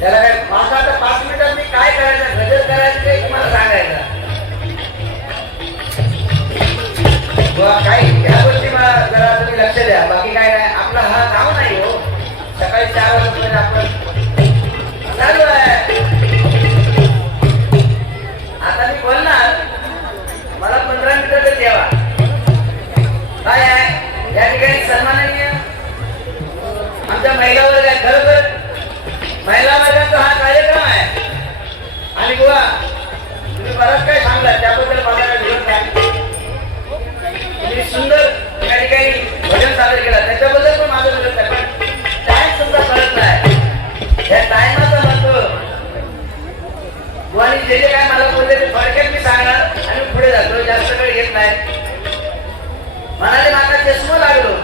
त्याला काय आता 5 मिनिटात मी काय करायचं, गजर करायचं ते तुम्हाला सांगायचं. काय ह्या गोष्टी मला जरा तुम्ही लक्ष द्या. बाकी काय नाही, आपला हा गाव नाही हो. सकाळी 4 वाजता आपण चालू आहे. आता मी बोलणार, मला 15 मिनिटं तर द्यावा. काय आहे या ठिकाणी सन्माननीय आमच्या महिला वर्ग आहे. खरोखर महिला वर्गाचा हा कार्यक्रम आहे. आणि बुवा तुम्ही बरंच काय सांगला त्याबद्दल मला काय विरोध नाही. तुम्ही सुंदर या ठिकाणी भजन सादर केला त्याच्याबद्दल पण माझं विरोध आहे. पण टाइम सुद्धा कळत नाही. या टाइमाचं महत्व बुवानी जे काय मला बोलले ते थोडक्यात मी सांगणार आणि पुढे जातो. जास्त वेळ घेत नाही. म्हणाले माझा चष्मा लागलो.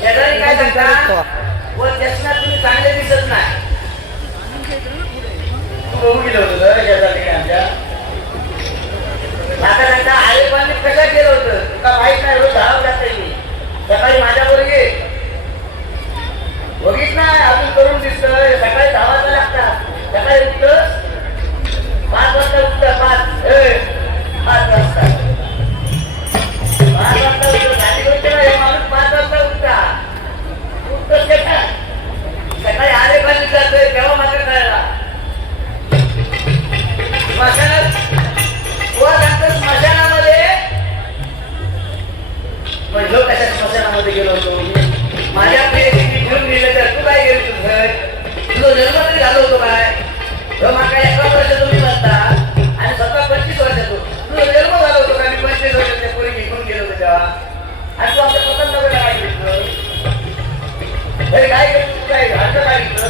शेजारी काय सांगता व चष्मा तुम्ही चांगले दिसत नाही. बघू गेलो होतो शेजारी आमच्या आता त्यांचा आईपाने कशा केलं होतं तुका माहित नाही. रोज धाव जाते मी सकाळी माझ्याबरोबर ये बघित नाही अजून करून दिसतोय. सकाळी धावायला लागतात. सकाळी उठलं 5 वाजता उठतं. 5 वाजता 5 वाजता उठलं. झाली गोष्ट नाही. माणूस 5 वाजता उठता उठतोच कशा सकाळी आरेपाने जातोय तेव्हा मात्र कळला. स्मशानात स्मशानामध्ये म्हणलो कशा स्मशानामध्ये गेलो होतो. माझ्या प्रियसीने घेऊन गेलं तर तू काय गेली तुझं जन्म तरी झालो होतो काय. माका 11 वर्ष तुम्ही म्हणता आणि स्वतः 25 वर्षातो तुझा जन्म झाला होतो का. मी 25 वर्षाच्या पोरी घेऊन गेलो होतो तेव्हा. आणि तू आपल्या स्वतंत्र काय घेतलं काय करतो काय घरचं काय घेतलं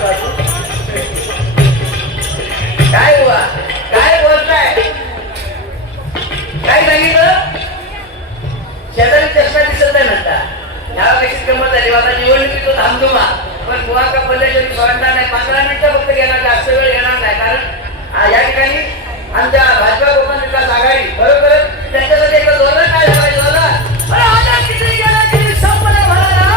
काय हुआ काय बोलताय काय सांगितलं. शेजारी चष्मा दिसत नाही म्हणता. याला कशीच गंमत झाली. आता निवडणुकीत थांबतो पण बुवा का पल्ल्याच्या सोडणार नाही. 15 मिनिटं फक्त घेणार जास्त वेळ घेणार नाही. कारण या ठिकाणी आमच्या भाजपा कोकण विकास आघाडी बरोबर त्यांच्यासाठी एक धोरण काय झालं किती गेला किती संपला भराला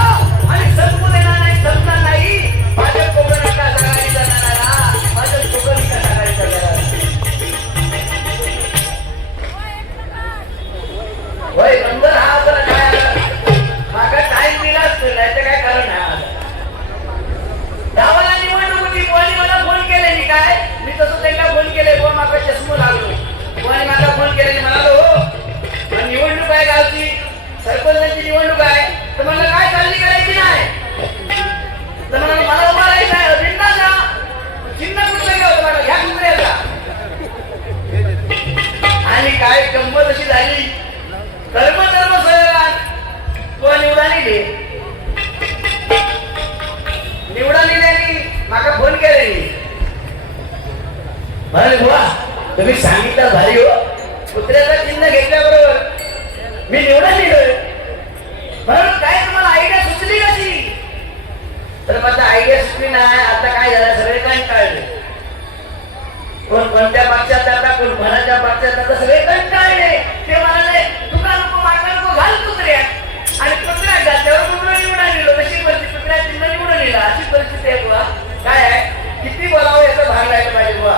आणि संपू देणार नाही संपणार नाही. भाजप कोकण विकास आघाडीचा जाणारा भाजप कोकण विकास आघाडीचा जाणारा होय. नंबर हा जरा काय मागा टाइम दिलाच नाही तर काय कारण आहे. गावाला निवडणूक होती. कोणी मला फोन केले मी काय मी तसं त्यांना फोन केले. कोण मागा चष्मा लागलो. कोणी मला फोन केले म्हणालो हो निवडणूक आहे गावची सरपंचाची निवडणूक आहे तर मला काय चालली करायची नाही. तर मला उभा राहायचं आहे भिंडा जा चिन्ह कुठलं घ्या होतं मला ह्या कुत्र्याचा. आणि काय गंमत अशी झाली. धर्म निवडा लिहिल्याने माका फोन केले म्हणाले बुवा तुम्ही सांगितलं भारी हो. कुत्र्याचा चिन्ह घेतल्याबरोबर मी निवडा लिहिलोय म्हणून काय तुम्हाला आयडिया सुचली कशी. तर माझा आयडिया सुचली नाही. आता काय झालं सगळे कंटाळले. कोण कोणत्या पक्षात जाता कोण कोणाच्या पक्षात जाता सगळे कंटाळले. ते म्हणाले तुका नको माका नको घाल कुत्र्या आणि कुत्र्या घातल्यावर कुत्रा निवडा लिहिलो. तशी परिस्थिती कुत्र्या चिन्ह निवडून लिहिला. अशी परिस्थिती आहे बुवा. काय आहे किती बोलावं याचा भाग राहायला पाहिजे बुवा.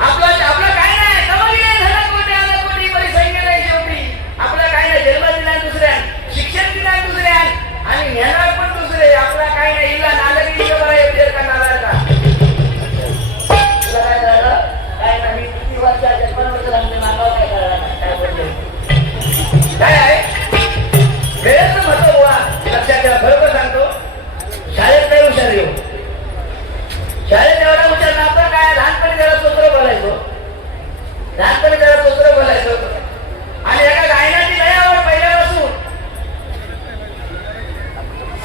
आपला काय नाही कमाली नाही धना कोटी आला कोटी परिसंख्या नाही शेवटी. आपला काय नाही जन्म दिला दुसऱ्या शिक्षण दिला दुसऱ्या आणि ज्ञानावर पण दुसरे. आपला काय नाही इला नालकी बरा येऊ का नाला का तुला काय झालं काय नाही. किती वर्ष 56 वर्ष झाले मागाव काय काय बोलले काय आहे वेळेचं महत्व बुवा लक्षात ठेवा. बरोबर सांगतो. शाळेत नाही हुशार येऊ. शाळेत एवढा हुशार नव्हता काय. लहानपणी जरा चोत्र बोलायचो. लहानपणी जरा चोत्र बोलायचो आणि एका गायनाची लय आवड पहिल्यापासून.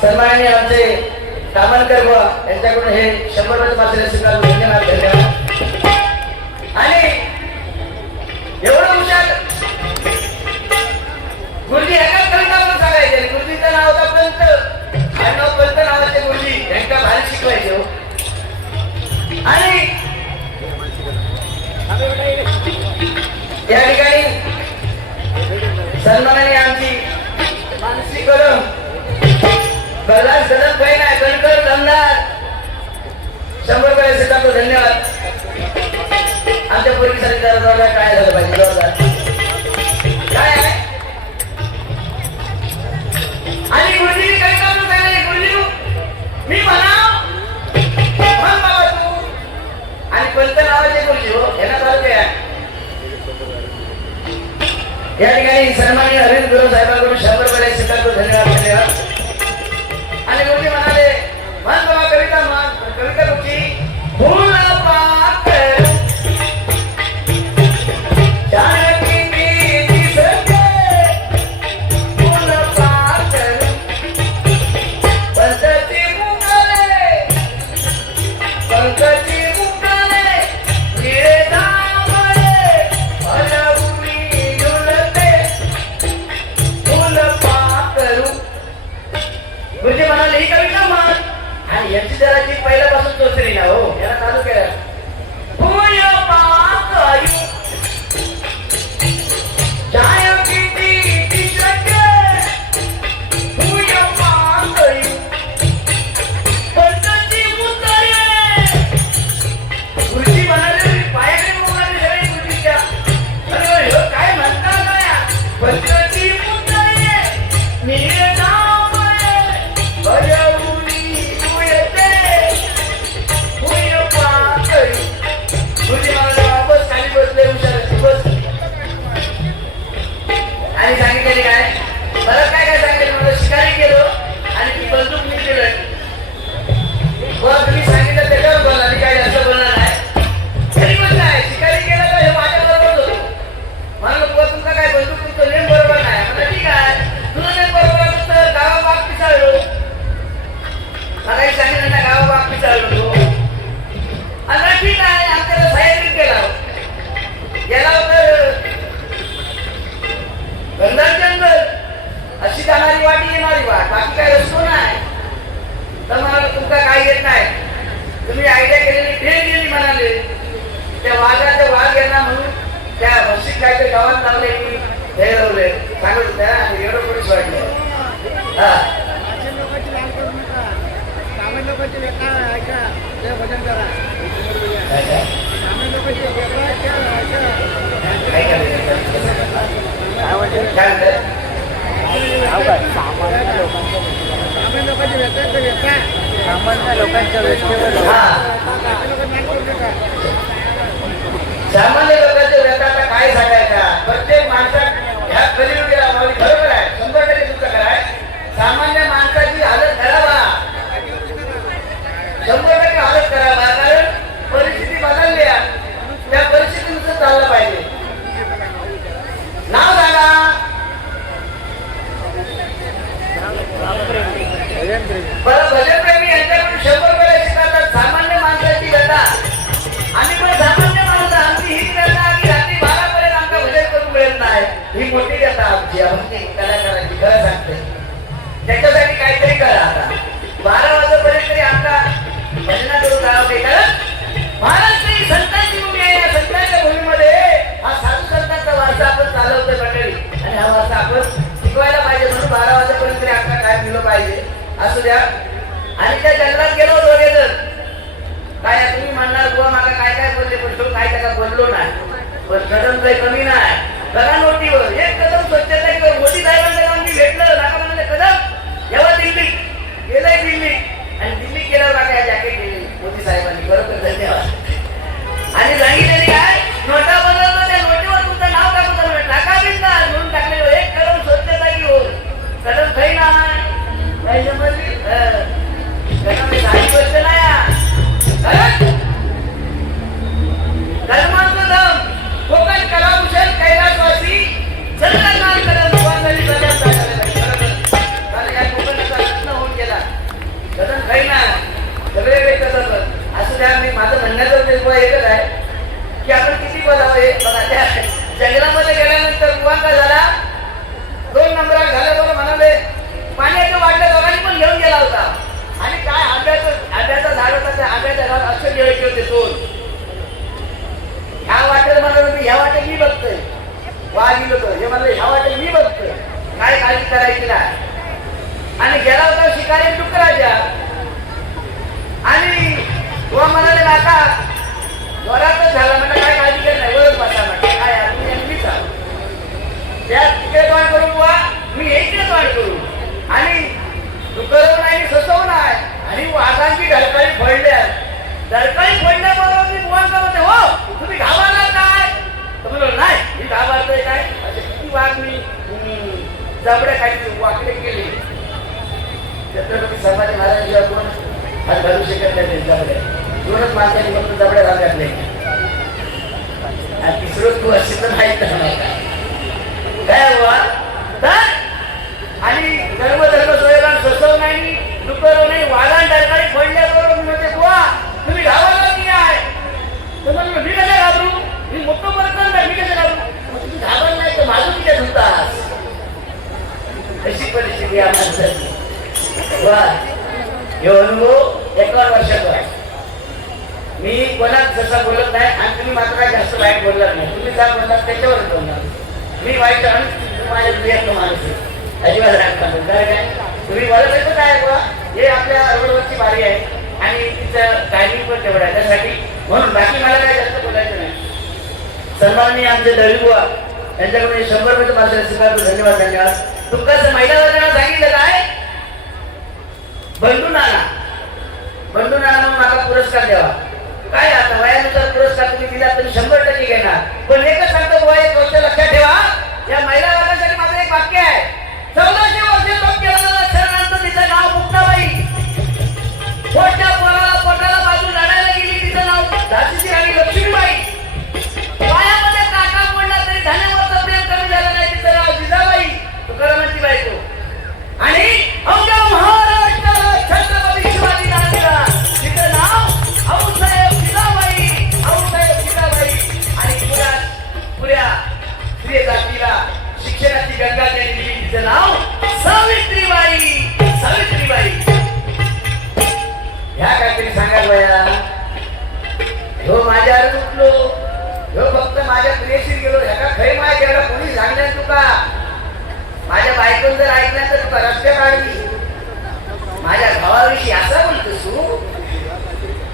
सन्माननीय आमचे कामनकर बुवा यांच्याकडून हे 100 रुपये पाचले स्वीकार धन्यवाद. आणि एवढं हुशार गुरुजी एकाच कवितावरून सांगायचे. गुरुजीचं नाव होतं पंत आणि नाव पंत नावाचे गुरुजी यांना भारी शिकवायचे. आणि या ठिकाणी सन्मानाने आमची मानसी कलम बल्लास गणत भाई नाही गणकर दमदार 100 रुपये पोलिसांनी जरा काय झालं पाहिजे काय आहे. आणि गुरुजी काय काम सांगितले गुरुजी मी म्हणा म्हण बाबा तू आणि पंत नावाचे गुरुजी हो यांना चालू द्या. या ठिकाणी सन्माननीय अरविंद गुरु साहेबांकडून 100 रुपये स्वीकारतो. धन्यवाद. आणि गुरुजी म्हणाले म्हण बाबा कविता म्हण. कविता कुठची फूल पाक जानकी मीठी सके फूल पाक पंकजी मुंगले निळे दामले फलवुनी झुलते फूल पाकरू. म्हणजे म्हणाले ही कविता म्हण. आणि यांची जरा जी पहिल्यापासून चोचरी ना हो याला चालू केलं फूल पाकरू जानकी मीठी सके फूल पाकरू पंकजी मुंगले. गुरुजी म्हणाले पायाकडे मुंगले सगळे गुरुजीच्या. अरे हो काय म्हणता काय पंकजी मुंगले निळे दामले फलवुनी झुलते फूल पाकरू. गुरुजी म्हणाले वापस खाली बसले हुशार बस. आणि सांगितले काय बरं काय काय सांगितलं मला शिकारी केलो आणि ती बंदूक मी केलं. बरं तुम्ही सांगितलं त्याच्यावर बोलला मी काही असं बोलणार नाही. तरी पण काय शिकारी केलं तर हे माझ्या बरोबर होतो. म्हणलं बुवा तुमचा काय बंदूक तुमचं नेम बरोबर नाही. म्हणलं ठीक आहे तुझं नेम बरोबर असं तर गावाबाग पिसाळलो. मला सांगितलं ना गावाबाग पिसाळलो तो. आणि ठीक आहे आमच्याला साहेब केला गेला होतं गंधार जंगल अशी जाणारी वाटी येणारी वाट बाकी काय रस्तो नाही. तर म्हणाला तुमचा काय येत नाही. तुम्ही आयडिया केलेली फेल गेली म्हणाले. त्या वाघाचे वाघ येणार म्हणून त्या म्हशीत काय ते गावात लावले की ठरवले सांगत होत्या एवढं पोलीस वाटलं. हा सामान्य लोकांच्या व्यक्तीवर सामान्य लोकांच्या व्यथाचा काय सांगायचा. प्रत्येक माणसा ह्या कलियुगाला बरोबर आहे 100% तुमचं खरं आहे. सामान्य माणसाची हालत करावा 100% हालत करावा. कारण परिस्थिती बदलली आहे. त्या परिस्थितीनुसार चाललं पाहिजे. नाव सांगा बरं. भजनप्रेमी यांच्याकडून 100 रुपये शिकवतात. सामान्य माणसाची व्यथा आम्ही पण सामान्य माणसं आमची हीच व्यथा की रात्री 12 पर्यंत आमचं भजन करून मिळत नाही. ही मोठी व्यथा आमची आमची कलाकारांची खरं सांगते. त्याच्यासाठी काहीतरी करा. आता 12 वाजेपर्यंत तरी आमचा भजनाकडून करावं काही करत. महाराष्ट्र ही संतांची भूमी आहे. या संतांच्या भूमीमध्ये हा साधू संतांचा वारसा आपण चालवतोय मंडळी. आणि हा वारसा आपण शिकवायला पाहिजे. म्हणून 12 वाजेपर्यंत तरी आपला काय मिळलं पाहिजे असू द्या. आणि त्या जंगलात गेलो दोघे जण. काय तुम्ही म्हणणार बुवा मला काय काय बोलले पण तो काय त्याला बोललो नाही. पण कदम काही कमी नाही. बघा नोटीवर एक कदम स्वच्छता किंवा मोठी साहेबांना जाऊन मी भेटलं नाका म्हणाले कदम जेव्हा दिल्ली गेलंय दिल्ली आणि दिल्ली केल्यावर नाका या जॅकेट केली मोदी साहेबांनी. बरोबर धन्यवाद. आणि सांगितलेली काय नोटा बनवतो त्या नोटीवर तुमचं नाव टाकून टाका बिंदा म्हणून टाकलेलं एक कदम स्वच्छता घेऊन कदम काही नाही काय समजली कदम साधी गोष्ट नाही. धर्मांचं दम कोकण कलाभूषण कैलासवासी चंद्रकांत कदम वांगली कदम या कोकणाचा रत्न होऊन गेला. कदम काही ना सगळे काही कदम असं द्या. मी माझं म्हणण्याचा उद्देश एकच आहे की आपण किती बोलावं हे बघा. त्या जंगलामध्ये गेल्यानंतर बुवांका झाला 2 नंबरात झालं बरं म्हणाले पाण्याचं वाटलं दोघांनी पण घेऊन गेला होता. आणि काय आंब्याचं झाड होतं त्या आंब्याच्या झाड असं घ्यायचे होते 2. ह्या वाटेल म्हणाल मी ह्या वाटेल मी बघतोय वाघ गेलो होतो हे म्हणलं ह्या वाटेल मी बघतोय काय काळजी करायची नाही. आणि गेला होता शिकारी डुकराच्या. आणि तो म्हणाले नाका वरातच झाला म्हणजे काय काळजी केली नाही. त्या तिकडे तोंड करू बुवा, मी इकडे तोंड करू. आणि दुखवून नाही ससवून आहे. आणि वाघांची डरकाळी फोडल्या. डरकाळी फोडल्याबरोबर मी बुवांना म्हणते, हो तुम्ही घाबरला काय? तर म्हणलं नाही, मी घाबरतोय काय? असे किती वाघ मी जबडे काही वाकडे केले. छत्रपती संभाजी महाराजांच्या कोण हात घालू शकत नाही त्यांच्याकडे. दोनच माणसांनी फक्त जबडे घाल घातले. आणि तिसरं तू असेल तर माहित नाही काय बुवा. आणि धर्म सोयगान ससव नाही, दुकर नाही, वाघान डरकाळी फोडल्याबरोबर मी म्हणते बुवा तुम्ही घाबरला की आहे? तर म्हणलं मी कशा घाबरू? मी मोठं परत मी कशा घाबरू? तुम्ही घाबरला नाही तर माझं तिथे धुतास. अशी परिस्थिती या माणसाची. वा हे अनुभव 51 वर्षाचा आहे. मी कोणाच जसा बोलत नाही आणि तुम्ही मात्र काय जास्त वाईट बोलणार नाही. तुम्ही जा बोलणार त्याच्यावर बोलणार. मी वाईट आणि माझ्या प्रियातलं माणूस आहे. अजिबात राखता काय तुम्ही बोलत काय बुवा, हे आपल्या रोडवरची बारी आहे आणि तिचं टायमिंग पण तेवढं आहे त्यासाठी. म्हणून बाकी मला काय जास्त बोलायचं नाही. सन्माननीय आमचे दळवी बुवा यांच्याकडून 100 रुपये माझ्या स्वीकारतो. धन्यवाद धन्यवाद. तुमचं महिला वर्गाला सांगितलं काय? बंडू नाना म्हणून मला पुरस्कार द्यावा. काय आता वयानुसार पुरस्कार तुम्ही दिला तुम्ही 100% घेणार. पण एकच सांगतो बुवा, एक गोष्ट लक्षात ठेवा. या महिला वर्गासाठी माझं एक वाक्य आहे. 1400 वर्ष तप केलेलं शरणांचं तिचं नाव मुक्ताबाई. पोटाला बाजू लढायला गेली तिचं नाव झाशीची राणी लक्ष्मीबाई. पायामध्ये काटा पडला तरी धान्यावरचं प्रेम कमी झालं नाही तिचं नाव जिजाबाई तुकारामांची बायको. आणि अवघ्या महाराष्ट्राला छत्रपती शिवाजी महाराजांना तिचं नाव आऊसाहेब जिजाबाई. आणि पुऱ्या स्त्री जातीला शिक्षणाची गंगा त्यांनी दिली. तिचं नाव सावित्रीबाई. ह्या काहीतरी सांगाल बया. हो माझ्यावर उठलो, हो फक्त माझ्या प्रियशी गेलो. ह्याका खरी माय गेला कोणी सांगणार तुका? माझ्या बायकोन जर ऐकलं तर तुका रस्ते काढली. माझ्या भावाविषयी असा बोलतोस तू?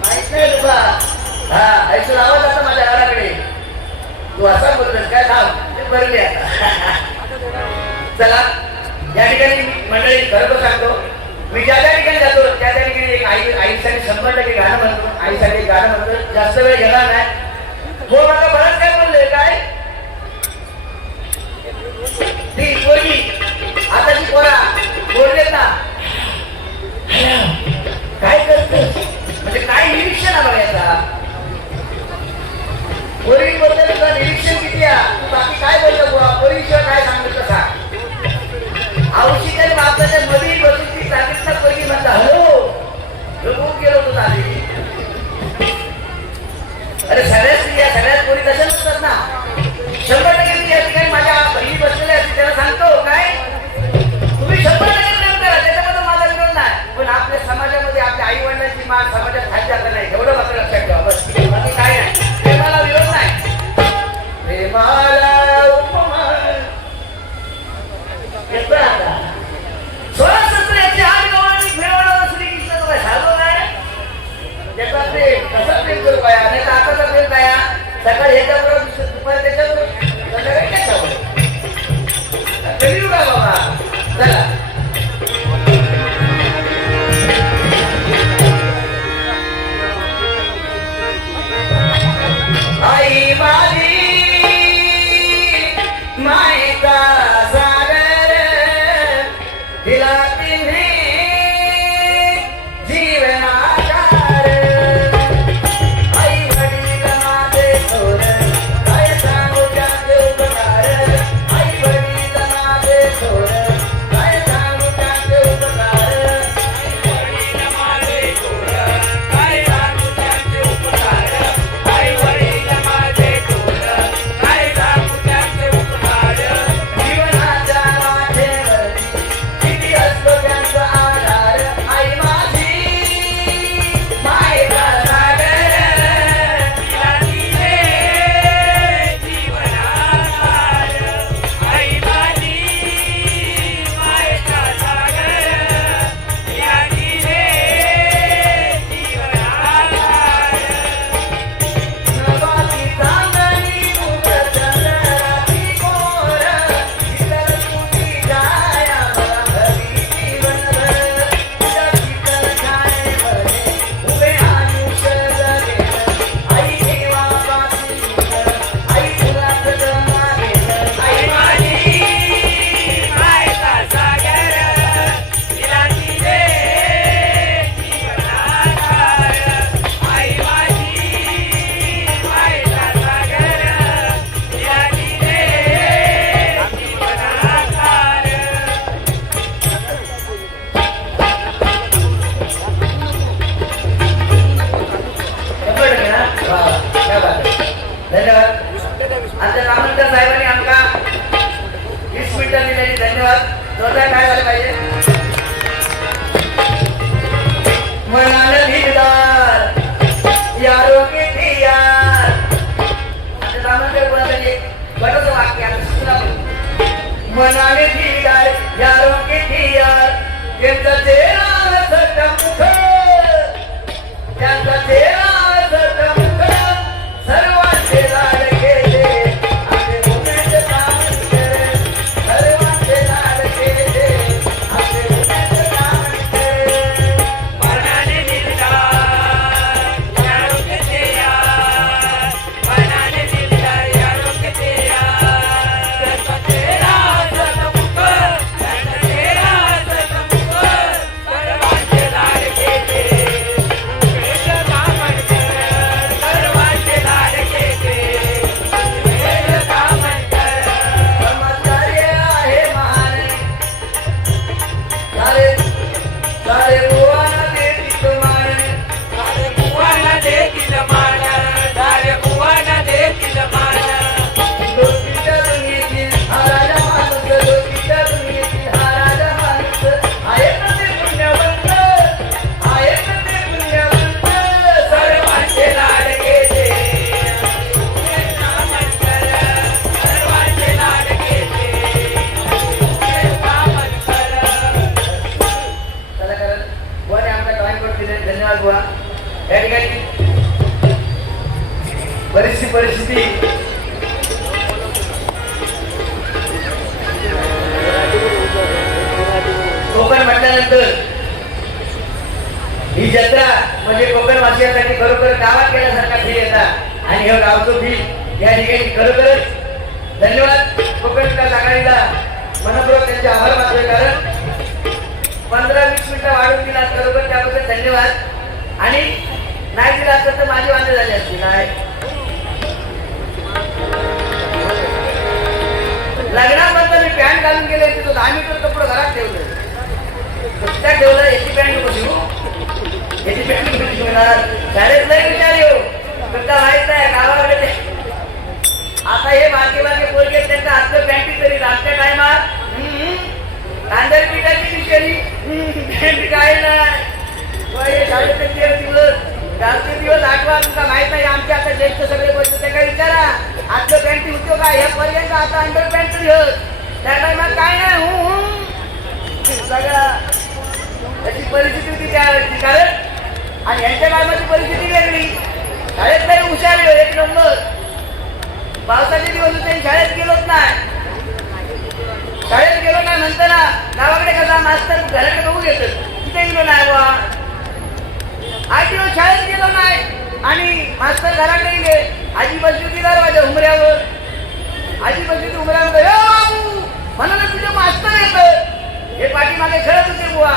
माहित नाही तुका? हा ऐकून आवाज आता माझ्या घराकडे. तू असा बोलतोस काय? थांब ते भरले आता. चला या ठिकाणी मंडळी खरं सांगतो, मी ज्या ज्या ठिकाणी जातो त्या त्या ठिकाणी एक आईसाठी 100% गाणं म्हणतो. आईसाठी गाणं म्हणतो. जास्त वेळ घेणार नाही. हो मला बरंच काय बोलले काय ती पोरगी आता ती पोरा बोललेत ना काय करतोस म्हणजे काय निरीक्षण आहे बघायचा. पोरगी बद्दल तुझं निरीक्षण किती आहे? बाकी काय बोलतो बुवा? पोरीशिवाय काय सांगितलं सांग. औषधी तरी बापाच्या मध्ये बसून ती सांगितलं पोरगी म्हणता हॅलो बघून गेलो होतो आधी. अरे सगळ्याच पोरी तशा नसतात ना. 100% मी या ठिकाणी माझ्या बहिणी बसलेल्या असतील त्याला सांगतो काय तुम्ही 100% प्रेम करा, त्याच्याबद्दल माझा विरोध नाही. पण आपल्या समाजामध्ये आपल्या आई वडिलांची मान समाजात खाली जात नाही एवढं मात्र लक्षात ठेवा. बस बाकी काय नाही. प्रेमाला विरोध नाही. प्रेमाला उपमान येतो आता 16 सत्राची आठ गवळणी खेळवणारा श्रीकृष्ण तुला सांगतो काय त्याचा प्रेम कसा प्रेम करू काय? नाही तर आताचा प्रेम काय? सकाळी ह्याच्याबरोबर दुपारी त्याच्याबरोबर संध्याकाळी त्याच्याबरोबर कधी का बाबा. चला आई माझी मायका सागर दिला तिने जीवनाकार. आई वडील माझे थोर धन्यवाद. आमच्या कामनकर साहेबांनी आमका 20 मिनिटं दिलेली. धन्यवाद. जोरदार काय झालं पाहिजे. मनाला दिलदार यारो किती यार. आमच्या कामनकर कोणातरी बरंच वाक्य आता सुचला. मनाने दिलदार यारो किती यार. त्यांचा चेहरा सटमुख, त्यांचा चेहरा सटमुख, सर्वांचे लाडके ते आपले मुलाचे काम करे. सर्वांचे लाडके ते आपले मुलाचे काम करे. मनाने दिलदार यारो किती यार. मनाने दिलदार यारो किती यार. त्यांचा चेहरा सटमुख, त्यांचा चेहरा सटमुख, सर्वांचे लाडके ते मुलाचे काम करे. सर्वांचे लाडके ते मुलाचे काम करे. समजदारी आहे महान. सारे सारे बुवांना देतील मान. सारे बुवांना देतील मान. सारे बुवांना देतील मान. लोकीच्या दुनियेतील हा राजा माणूस. लोकीच्या दुनियेतील हा राजा माणूस. आहे ना ते पुण्यवंत, आहे ना ते पुण्यवंत. सर्वांचे लाडके ते मुलाचे काम करे. सर्वांचे लाडके ते मुलाचे काम करे. चला कारण बुवाने आमचा टाइम पण दिले. धन्यवाद बुवा. या ठिकाणी बरीचशी परिस्थिती कोकण म्हटल्यानंतर ही जत्रा म्हणजे कोकण वासियांसाठी खरोखर गावात गेल्यासारखा फील येतात. आणि हे गावचं फील या ठिकाणी खरोखरच धन्यवाद. कोकण विकास आघाडीला मनपूर्वक त्यांचे आभार मानतोय. कारण 15-20 मिनिटं वाढून दिला खरोखर त्याबद्दल धन्यवाद. आणि नाही दिला असतं तर माझी वांदे झाली असती. नाही लग्नाबद्दल मी पॅन्ट घालून गेले तिथं 10 मीटर कपडे घरात ठेवलं. नुसत्या ठेवलं याची पॅन्ट कशी हो, याची पॅन्ट कशी ठेवणार. शाळेत नाही विचार येऊ तुमचा माहित नाही गावाकडे ते. आता हे बाकी पोरगे त्यांच्या हातलं पॅन्टी तरी आजच्या टायमात तांदळ पिठाची बिचारी पॅन्ट काय नाही. शाळेत गावचे दिवस आठवा. तुमचा माहित नाही आमच्या आता ज्येष्ठ सगळे बसले ते काय विचारा आजलं पॅन्टी होतो का हे पर्यंत. आता अंडर पॅन्ट तरी होत त्या टायमात काय नाही. सगळा त्याची परिस्थिती होती त्यावेळेची. कारण आणि यांच्या टायमाची परिस्थिती वेगळी. शाळेत नाही हुशार एक नंबर. पावसाचे दिवस होते शाळेत गेलोच नाही. शाळेत गेलो नाही म्हणताना गावाकडे कसा मास्तर घराकडे बघू घेतात. तिथे गेलो नाही बा. 8 दिवस शाळेत गेलो नाही आणि मास्तर घराकडे गेले. आजी बसली होती दरवाजा उमऱ्यावर. आजी बसली होती उमऱ्यावर. बाबू म्हणून तुझे मास्तर येतं. हे पाठीमागे खेळत होते बुवा.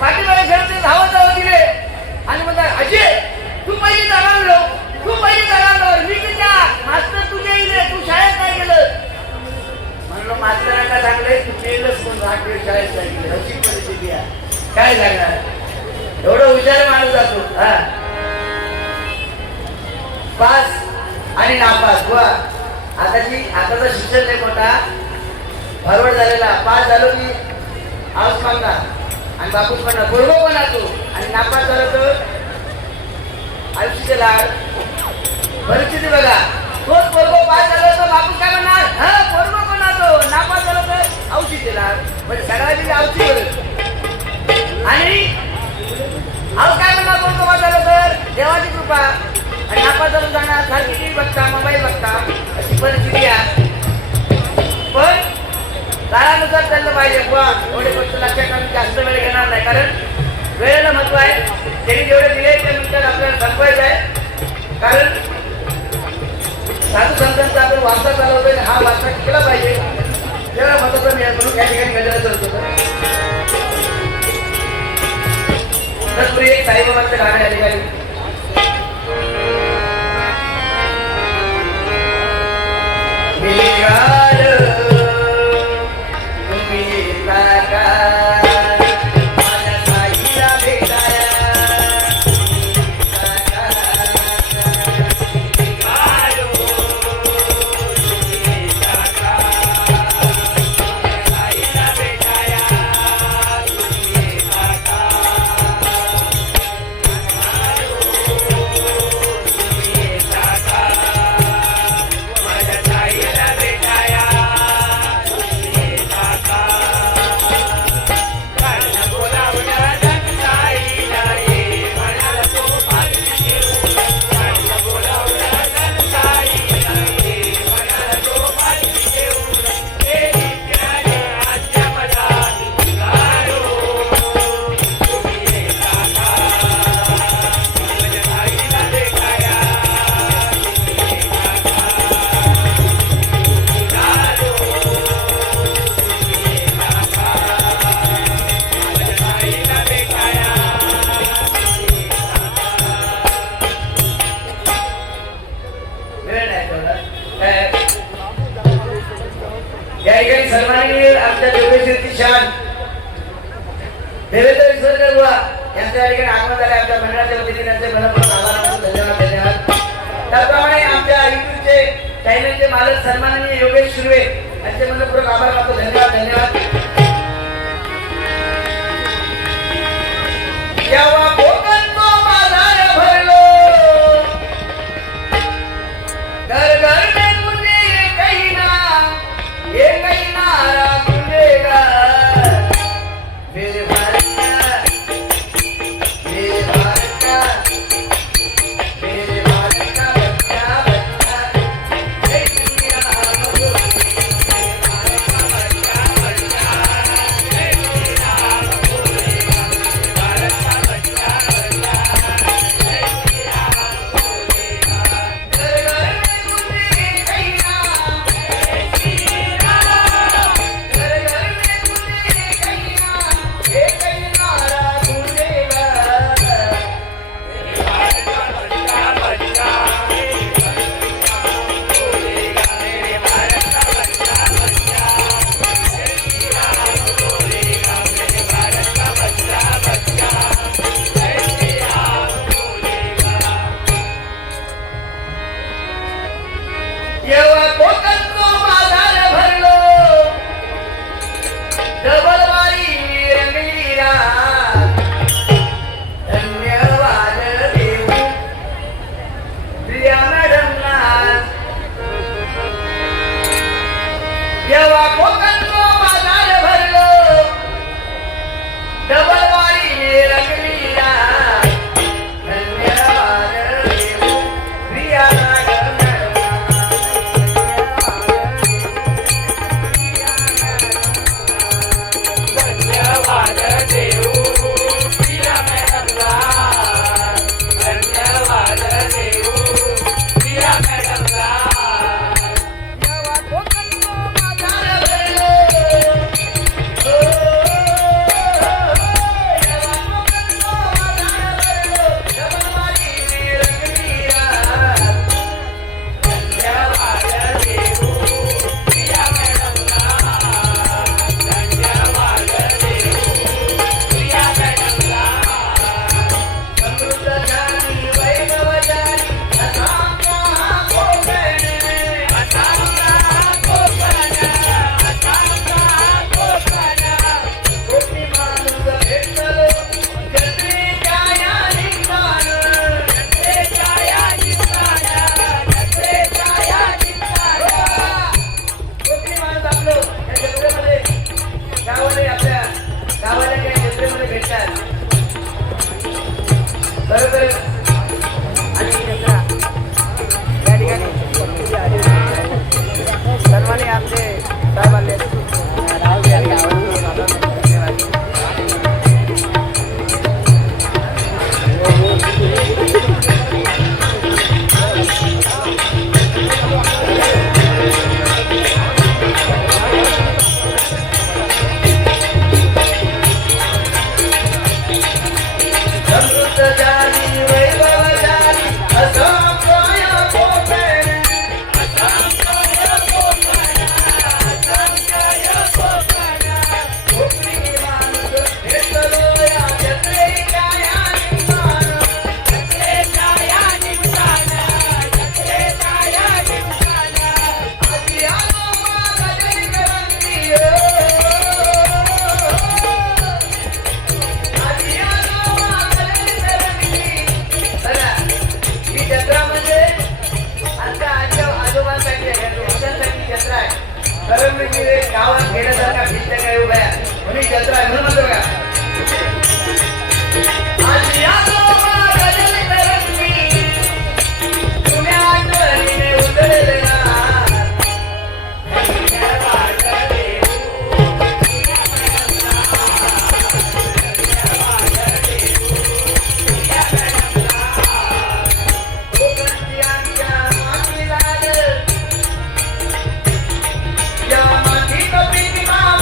पाठीमागे खेळत होते. धावत धावत दिले आणि म्हणतात अजय तू पहिली दरावलो, तू पहिली दरावलो. मी किती मास्तर तुझे येईल, तू शाळेत नाही गेलं. म्हणलं मास्तरांना सांगले तू गेलंच म्हणून 8 दिवस शाळेत नाही गेलं. अशी परिस्थिती आहे. काय सांगणार. एवढं हुशार माणूस जातो. हा पास आणि नापास बुवा. आताचा शिक्षण नाही मोठा फॉरवर्ड झालेला. पास झालो की आऊस मागणार आणि बापूस म्हणणार पोरगो कोणा तू. आणि नापास झालो तर आयुष्याचे लाड. परिस्थिती बघा. तोच पोरगो पास झालो तर बापूस काय म्हणणार हा पोरगो कोणा तो. नापास झालो तर औषधीचे लाड. म्हणजे सगळ्यांची औषधी बरं. आणि आऊस काय म्हणणार पोरगो पास झालो तर देवाची कृपा. आणि नापास झालो जाणार सारखी टीव्ही बघता मोबाईल बघता अशी परिस्थिती आहे. पण काळानुसार चाललं पाहिजे बुवा. एवढे गोष्ट लक्षात ठेवून जास्त वेळ घेणार नाही. कारण वेळेला महत्व आहे. त्यांनी जेवढे दिले ते नंतर आपल्याला संपवायचं आहे. कारण साधू संतांचा आपण वारसा चालवतोय हा वारसा केला पाहिजे. तेवढा महत्वाचा मी म्हणून या ठिकाणी गजरा करत होतो. तत्पूर्वी एक साईबाबांचं गाणं या ठिकाणी. मारो शान देवेंद्र विसरकर बुवा यांच्या ठिकाणी आगमन झाले आमच्या मंडळाच्या वतीने त्यांचे मनपूर्वक आभार मानतो. धन्यवाद धन्यवाद. त्याप्रमाणे आमच्या युट्यूबचे चॅनलचे मालक सन्माननीय योगेश सुर्वे यांचे मनपूर्वक आभार मानतो. धन्यवाद धन्यवाद. जेव्हा कोकणचा बाजार भरलो घर घर में मुझे एकही नारा गुंजेगा मेरे भारत का मेरे भारत का मेरे भारत का बच्चा बच्चा जय श्री राम बोले मेरे भारत का बच्चा बच्चा जय श्री राम बोलेगा मेरे भारत का बच्चा बच्चा जय श्री राम बोलेगा घर घर में मुझे कहीं ना जय श्री राम घर घर में मुझे कहीं ना एकही नारा गुंजेगा मेरे भारत का बच्चा बच्चा बोलेगा मेरे भारत का बच्चा बच्चा जय श्री राम बोलेगा मेरे भारत का बच्चा बच्चा जय श्री राम बोलेगा. जेव्हा कोकणचा बाजार भरलो डबलवारी रंगली रात धन्यवाद देऊ प्रिया मॅडमला. जेव्हा कोकणचा बाजार भरलो डबलवारी रंगली रात धन्यवाद देऊ प्रिया मॅडमला. धन्यवाद देऊ प्रिया मॅडमला. धन्यवाद देऊ प्रिया मॅडमला. जेव्हा कोकणचा बाजार भरलो जेव्हा कोकणचा बाजार भरलो डबलवारी रंगली रात धन्यवाद देऊ प्रिया मॅडमला. धन्यवाद देऊ प्रिया मॅडमला. समृद्ध झाली वैभव झाली असा आमचा कोकण. असा आमचा कोकण. असा आमचा कोकण. कोकणी माणूस भेटलो जत्रेच्या या निमित्तानं. जत्रेच्या या निमित्तानं. जत्रेच्या या निमित्तानं. कोकणी माणूस आपलं या जत्रेमध्ये गावाला आपल्या गावाला काही जत्रेमध्ये भेटतात. बरोबर आणि जत्रा या ठिकाणी सर्वांनी आमचे साहेब आले. समृद्ध झाली वैभव झाली असं आमचं या कोकण. असा आमचा या कोकण. असा आमचा या कोकण. कोकणी माणूस भेटलो या जत्रेच्या या निमित्तानं. जत्रेच्या या निमित्तानं. जत्रेच्या या निमित्तानं. आजी आजोबा गजर करंदी आजी आजोबा गजर करंदी. बघा ही जत्रा म्हणजे आमच्या आजच्या आजोबांसाठी आहे, वंशांसाठी जत्रा आहे. करंदीची एक गावात घेण्यासारखा भिंत काय उभ्या आहे. म्हणून ही जत्रा आहे म्हणून म्हणतो बघा आजी आजोबा गजर करंदी तुम्ही आठवणीने उजळले ना. धन्यवाद देऊ प्रिया मॅडमला. धन्यवाद देऊ प्रिया मॅडमला. कोकणची आमच्या माती लाल या मातीत प्रीती मामा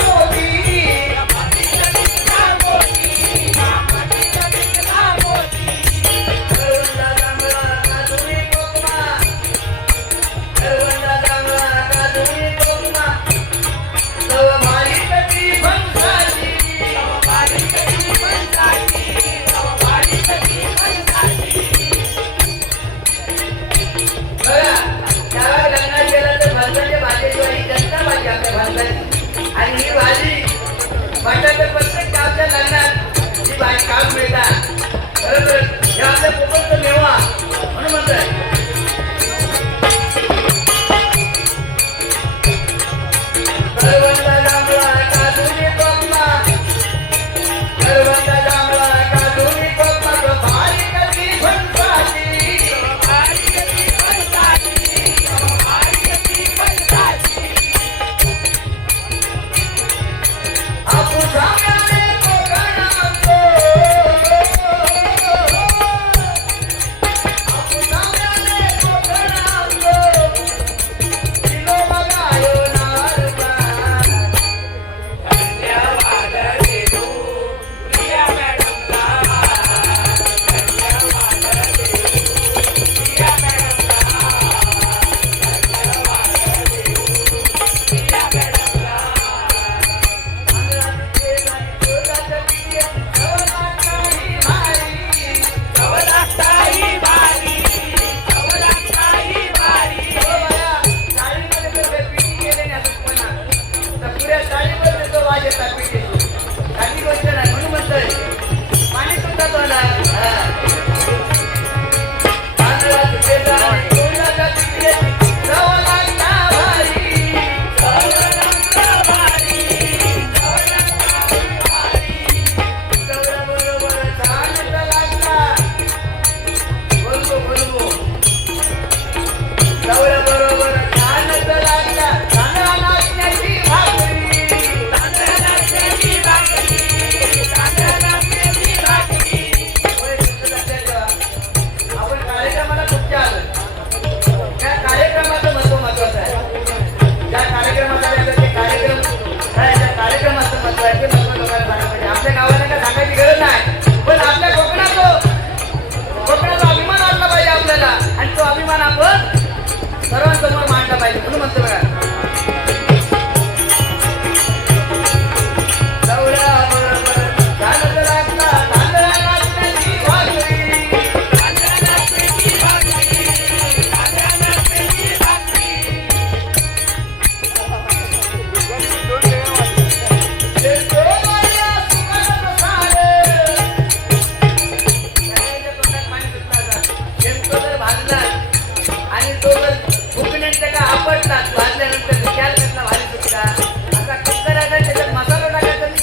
भाजल्यानंतर त्याला त्यातला भारी सुटला. आता कसं करायचं त्याच्यात मसाला टाकायचा आणि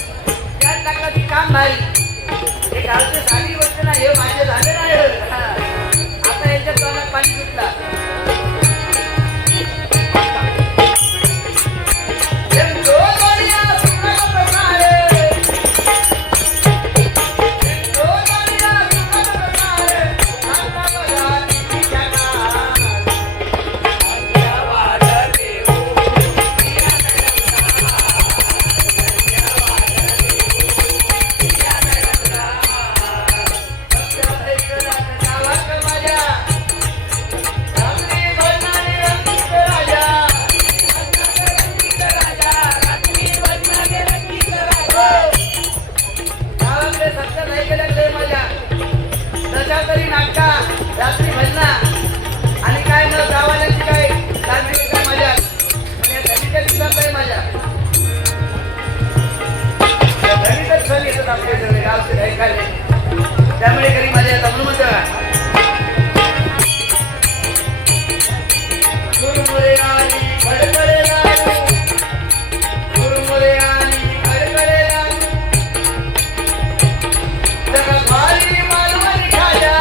त्यात टाकला की काम भारी. हे गावचे साधी गोष्ट ना, हे माझे झाले नाही. हा. आता याच्यात तोंडात पाणी सुटला. रात्री भजना आणि काय न गावाल्यांची काय लागली काय मजा. घरीच्या दिवसात काय मजा. घरीतच सण येतात आपले सगळे गावचे काही खाल्ले, त्यामुळे घरी मजा येतात. म्हणून म्हणतो कुरमुरे आणि खडखडे लाडू, कुरमुरे आणि खडखडे लाडू, जगा भारी मालवणी खाजा.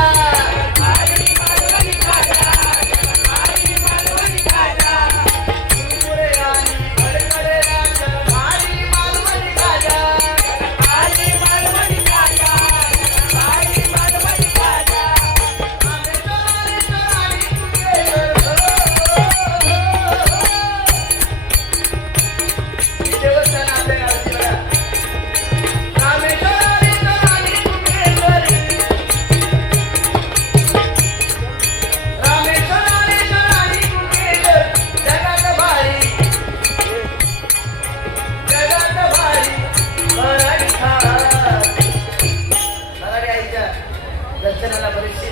दर्शनाला बरीचशी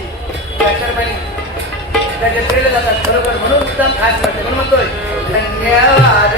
जत्रेला जातात बरोबर, म्हणून एकदम खास वाटते. म्हणून म्हणतोय धन्यवाद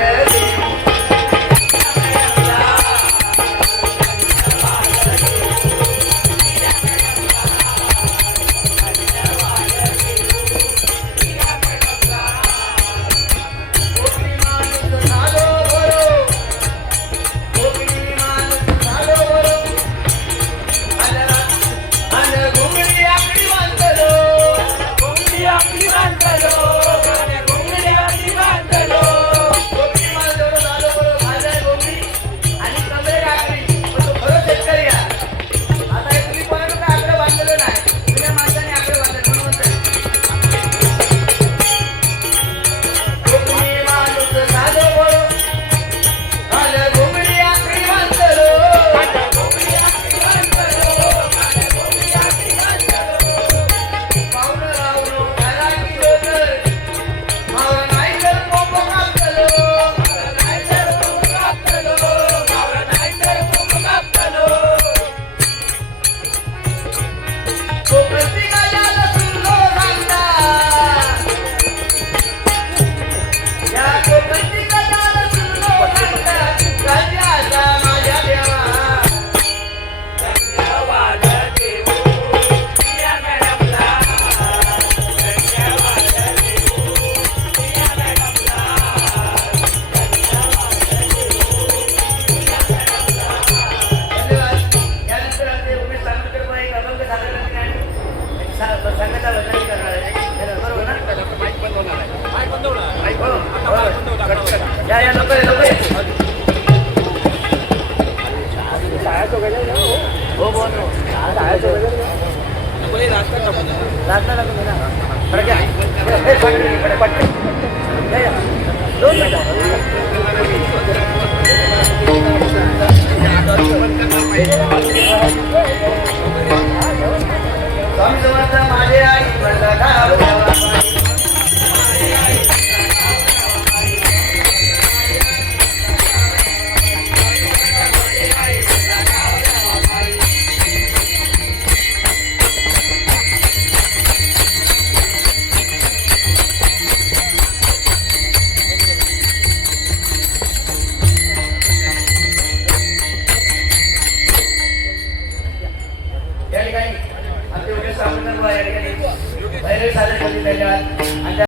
या लवकर लवकर हो बोल रास्ता लागून ना फरक आहे. स्वामी समर्थ माझे आई या ठिकाणी आमचे उद्या सामना या ठिकाणी सादर केले त्याच्यात.